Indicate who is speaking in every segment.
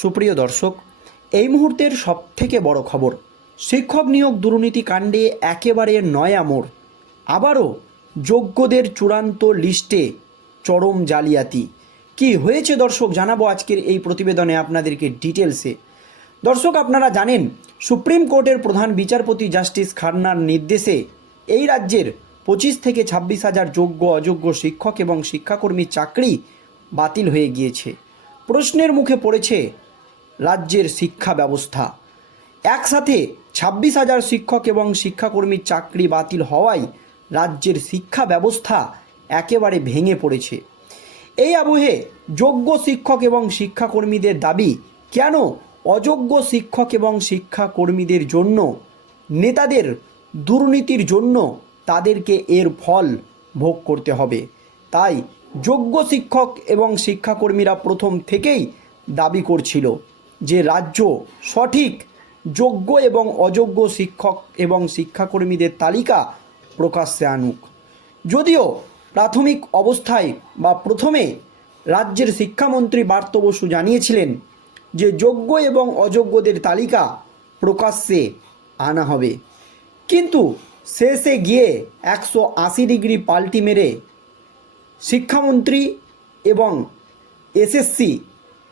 Speaker 1: সুপ্রিয় দর্শক, এই মুহূর্তের সবথেকে বড় খবর, শিক্ষক নিয়োগ দুর্নীতি কাণ্ডে একেবারে নয়া মোড়। আবারও যোগ্যদের চূড়ান্ত লিস্টে চরম জালিয়াতি। কি হয়েছে দর্শক, জানাব আজকের এই প্রতিবেদনে আপনাদেরকে ডিটেলসে। দর্শক, আপনারা জানেন, সুপ্রিম কোর্টের প্রধান বিচারপতি জাস্টিস খান্নার নির্দেশে এই রাজ্যের পঁচিশ থেকে ছাব্বিশ হাজার যোগ্য, অযোগ্য শিক্ষক এবং শিক্ষাকর্মীর চাকরি বাতিল হয়ে গিয়েছে। প্রশ্নের মুখে পড়েছে রাজ্যের শিক্ষা ব্যবস্থা। একসাথে ছাব্বিশ হাজার শিক্ষক এবং শিক্ষাকর্মীর চাকরি বাতিল হওয়ায় রাজ্যের শিক্ষা ব্যবস্থা একেবারে ভেঙে পড়েছে। এই আবহে যোগ্য শিক্ষক এবং শিক্ষাকর্মীদের দাবি, কেন অযোগ্য শিক্ষক এবং শিক্ষাকর্মীদের জন্য, নেতাদের দুর্নীতির জন্য তাদেরকে এর ফল ভোগ করতে হবে? তাই যোগ্য শিক্ষক এবং শিক্ষাকর্মীরা প্রথম থেকেই দাবি করছিল। যে রাজ্য সঠিক, যোগ্য এবং অযোগ্য শিক্ষক এবং শিক্ষাকর্মীদের তালিকা প্রকাশ্যে আনুক। যদিও প্রাথমিক অবস্থায় বা প্রথমে রাজ্যের শিক্ষামন্ত্রী পার্থ বসু জানিয়েছিলেন যে যোগ্য এবং অযোগ্যদের তালিকা প্রকাশ্যে আনা হবে। কিন্তু শেষে গিয়ে একশো আশি ডিগ্রি পাল্টি মেরে শিক্ষামন্ত্রী এবং এসএসসি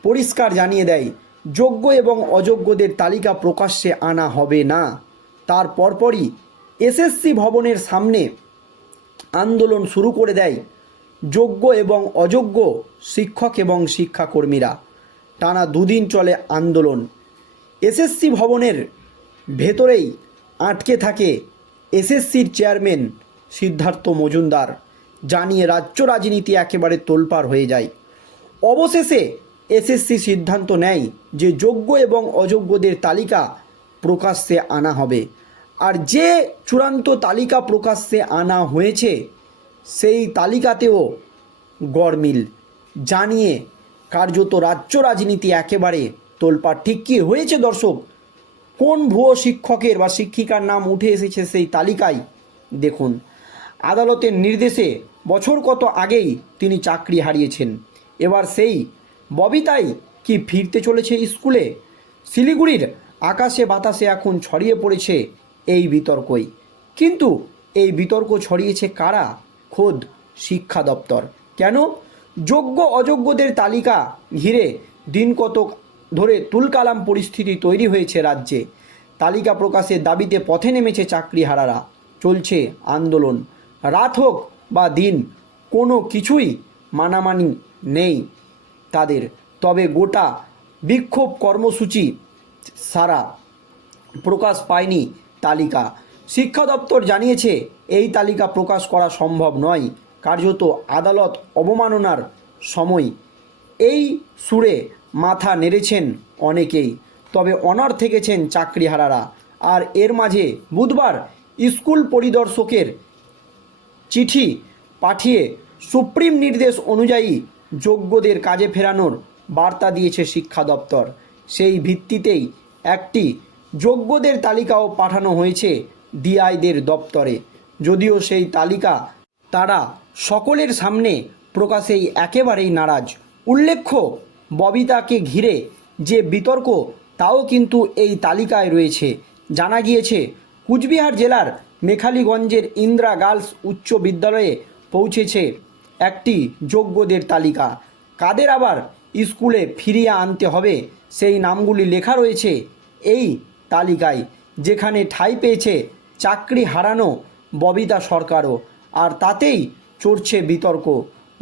Speaker 1: পরিষ্কার জানিয়ে দেয় যোগ্য এবং অযোগ্যদের তালিকা প্রকাশ্যে আনা হবে না। তার পরপরই এসএসসি ভবনের সামনে আন্দোলন শুরু করে দেয় যোগ্য এবং অযোগ্য শিক্ষক এবং শিক্ষাকর্মীরা। টানা দুদিন চলে আন্দোলন। এসএসসি ভবনের ভেতরেই আটকে থাকে এসএসসির চেয়ারম্যান সিদ্ধার্থ মজুমদার। জানিয়ে রাজ্য রাজনীতি একেবারে তোলপাড় হয়ে যায়। অবশেষে এসএসসি সিদ্ধান্ত নেয় যে যোগ্য এবং অযোগ্যদের তালিকা প্রকাশ্যে আনা হবে। আর যে চূড়ান্ত তালিকা প্রকাশ্যে আনা হয়েছে, সেই তালিকাতেও গড়মিল জানিয়ে কার্যত রাজ্য রাজনীতি একেবারে তোলপাড়। ঠিক কী হয়েছে দর্শক? কোন ভুয়ো শিক্ষকের বা শিক্ষিকার নাম উঠে এসেছে সেই তালিকায় দেখুন। আদালতের নির্দেশে বছর কত আগেই তিনি চাকরি হারিয়েছেন। এবার সেই ববিতাই কি ফিরতে চলেছে স্কুলে? শিলিগুড়ির আকাশে বাতাসে এখন ছড়িয়ে পড়েছে এই বিতর্কই। কিন্তু এই বিতর্ক ছড়িয়েছে কারা? খোদ শিক্ষা দপ্তর। কেন? যোগ্য অযোগ্যদের তালিকা ঘিরে দিন কতক ধরে তুলকালাম পরিস্থিতি তৈরি হয়েছে রাজ্যে। তালিকা প্রকাশের দাবিতে পথে নেমেছে চাকরিহারারা। চলছে আন্দোলন। রাত হোক বা দিন, কোনো কিছুই মানামানি নেই। তাদের। তবে গোটা বিক্ষোভ কর্মসূচি সারা প্রকাশ পায়নি তালিকা। শিক্ষা দপ্তর জানিয়েছে, এই তালিকা প্রকাশ করা সম্ভব নয়। কার্যত আদালত অবমাননার সময়। এই সুরে মাথা নেড়েছেন অনেকেই। তবে অনার থেকেছেন চাকরিহারারা। আর এর মাঝে বুধবার স্কুল পরিদর্শকের চিঠি পাঠিয়ে সুপ্রিম নির্দেশ অনুযায়ী যোগ্যদের কাজে ফেরানোর বার্তা দিয়েছে শিক্ষা দপ্তর। সেই ভিত্তিতেই একটি যোগ্যদের তালিকাও পাঠানো হয়েছে ডিআইদের দপ্তরে। যদিও সেই তালিকা তারা সকলের সামনে প্রকাশেই একেবারেই নারাজ। উল্লেখ্য, ববিতাকে ঘিরে যে বিতর্ক, তাও কিন্তু এই তালিকায় রয়েছে। জানা গিয়েছে, কুচবিহার জেলার মেখালিগঞ্জের ইন্দ্রা গার্লস উচ্চ বিদ্যালয়ে পৌঁছেছে একটি যোগ্যদের তালিকা। কাদের আবার স্কুলে ফিরিয়ে আনতে হবে সেই নামগুলি লেখা রয়েছে এই তালিকায়, যেখানে ঠাঁই পেয়েছে চাকরি হারানো ববিতা সরকারও আর তাতেই চড়ছে বিতর্ক।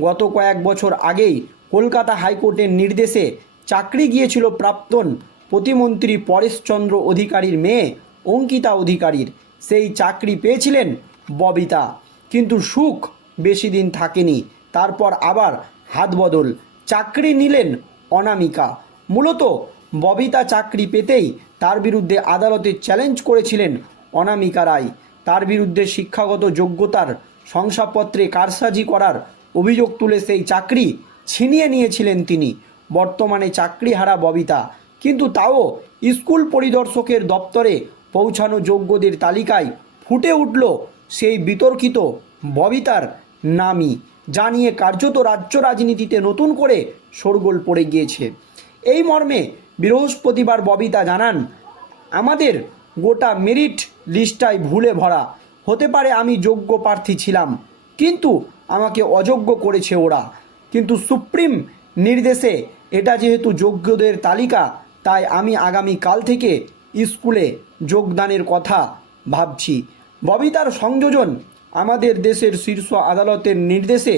Speaker 1: গত কয়েক বছর আগেই কলকাতা হাইকোর্টের নির্দেশে চাকরি গিয়েছিল প্রাক্তন প্রতিমন্ত্রী পরেশচন্দ্র অধিকারীর মেয়ে অঙ্কিতা অধিকারীর। সেই চাকরি পেয়েছিলেন ববিতা। কিন্তু সুখ বেশি দিন থাকেনি। তারপর আবার হাত বদল। চাকরি নিলেন অনামিকা। মূলত ববিতা চাকরি পেতেই তার বিরুদ্ধে আদালতে চ্যালেঞ্জ করেছিলেন অনামিকা রায়। তার বিরুদ্ধে শিক্ষাগত যোগ্যতার শংসাপত্রে কারসাজি করার অভিযোগ তুলে সেই চাকরি ছিনিয়ে নিয়েছিলেন তিনি। বর্তমানে চাকরিহারা ববিতা। কিন্তু তাও স্কুল পরিদর্শকের দপ্তরে পৌঁছানো যোগ্যদের তালিকায় ফুটে উঠল সেই বিতর্কিত ববিতার নামই, জানিয়ে কার্যত রাজ্য রাজনীতিতে নতুন করে শোরগোল পড়ে গিয়েছে। এই মর্মে বৃহস্পতিবার ববিতা জানান, আমাদের গোটা মেরিট লিস্টটাই ভুলে ভরা। হতে পারে আমি যোগ্য প্রার্থী ছিলাম, কিন্তু আমাকে অযোগ্য করেছে ওরা। কিন্তু সুপ্রিম নির্দেশে এটা যেহেতু যোগ্যদের তালিকা, তাই আমি আগামী কাল থেকে স্কুলে যোগদানের কথা ভাবছি। ববিতার সংযোজন আমাদের দেশের শীর্ষ আদালতের নির্দেশে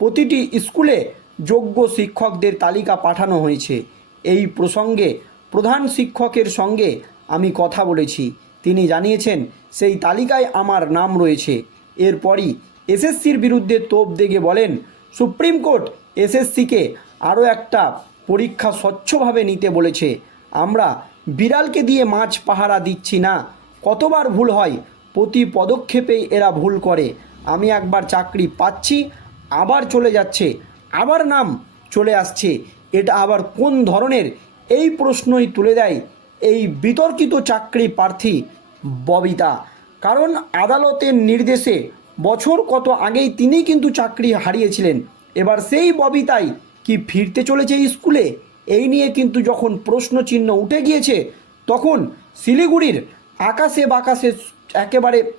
Speaker 1: প্রতিটি স্কুলে যোগ্য শিক্ষকদের তালিকা পাঠানো হয়েছে। এই প্রসঙ্গে প্রধান শিক্ষকের সঙ্গে আমি কথা বলেছি। তিনি জানিয়েছেন, সেই তালিকায় আমার নাম রয়েছে। এরপরই এসএসসির বিরুদ্ধে তোপ দেগে বলেন, সুপ্রিম কোর্ট এসএসসিকে আরও একটা পরীক্ষা স্বচ্ছভাবে নিতে বলেছে। আমরা বিড়ালকে দিয়ে মাছ পাহারা দিচ্ছি না। কতবার ভুল হয় প্রতি পদক্ষেপেই এরা ভুল করে। আমি একবার চাকরি পাচ্ছি, আবার চলে যাচ্ছে, আবার নাম চলে আসছে। এটা আবার কোন ধরনের? এই প্রশ্নই তুলে দেয় এই বিতর্কিত চাকরি প্রার্থী ববিতা। কারণ আদালতের নির্দেশে বছর কত আগেই তিনি কিন্তু চাকরি হারিয়েছিলেন। এবার সেই ববিতাই কি ফিরতে চলেছে স্কুলে? এই নিয়ে কিন্তু যখন প্রশ্ন চিহ্ন উঠে গিয়েছে, তখন শিলিগুড়ির আকাশে বাকাশে একেবারে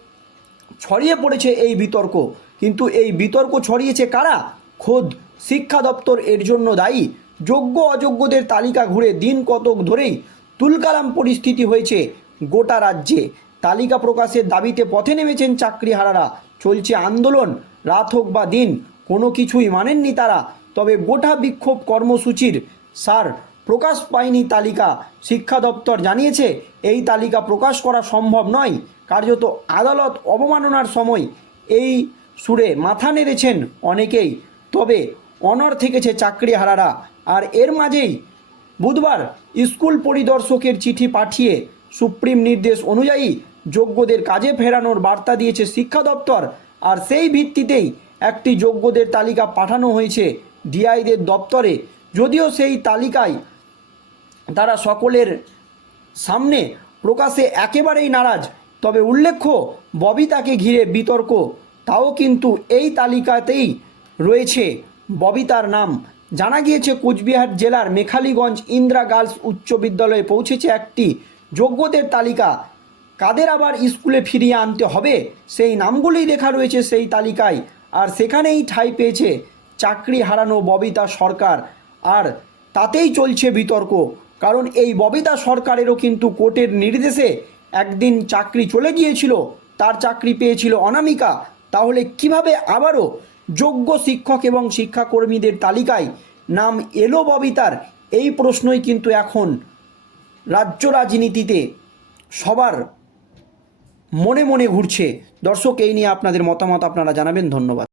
Speaker 1: ছড়িয়ে পড়েছে এই বিতর্ক। কিন্তু এই বিতর্ক ছড়িয়েছে কারা? খোদ শিক্ষা দপ্তর এর জন্য দায়ী। যোগ্য অযোগ্যদের তালিকা ঘুরে দিন কতক ধরেই তুলকালাম পরিস্থিতি হয়েছে গোটা রাজ্যে। তালিকা প্রকাশের দাবিতে পথে নেমেছেন চাকরিহারারা। চলছে আন্দোলন, রাত হোক বা দিন, কোনো কিছুই মানেননি তারা। তবে গোটা বিক্ষোভ কর্মসূচির সার প্রকাশ পায়নি তালিকা। শিক্ষা দপ্তর জানিয়েছে, এই তালিকা প্রকাশ করা সম্ভব নয়। কার্যত আদালত অবমাননার সময় এই সুরে মাথা নেড়েছেন অনেকেই। তবে অনর থেকেছে চাকরিহারারা আর এর মাঝেই বুধবার স্কুল পরিদর্শকের চিঠি পাঠিয়ে সুপ্রিম নির্দেশ অনুযায়ী যোগ্যদের কাজে ফেরানোর বার্তা দিয়েছে শিক্ষা দপ্তর আর সেই ভিত্তিতেই একটি যোগ্যদের তালিকা পাঠানো হয়েছে ডিআইদের দপ্তরে। যদিও সেই তালিকায় তারা সকলের সামনে প্রকাশে একেবারেই নারাজ তবে উল্লেখ্য ববিতাকে ঘিরে বিতর্ক, তাও কিন্তু এই তালিকাতেই রয়েছে ববিতার নাম। জানা গিয়েছে, কোচবিহার জেলার মেখালিগঞ্জ ইন্দিরা গার্লস উচ্চ বিদ্যালয়ে পৌঁছেছে একটি যোগ্যদের তালিকা। কাদের আবার স্কুলে ফিরিয়ে আনতে হবে? সেই নামগুলোই লেখা রয়েছে সেই তালিকায়। আর সেখানেই ঠাঁই পেয়েছে চাকরি হারানো ববিতা সরকার। আর তাতেই চলছে বিতর্ক। কারণ এই ববিতা সরকারেরও কিন্তু কোর্টের নির্দেশে একদিন চাকরি চলে গিয়েছিল, তার চাকরি পেয়েছিল অনামিকা। তাহলে কীভাবে আবারও যোগ্য শিক্ষক এবং শিক্ষাকর্মীদের তালিকায় নাম এলো ববিতার? এই প্রশ্নই কিন্তু এখন রাজ্য রাজনীতিতে সবার মনে মনে ঘুরছে। দর্শক, এই নিয়ে আপনাদের মতামত আপনারা জানাবেন। ধন্যবাদ।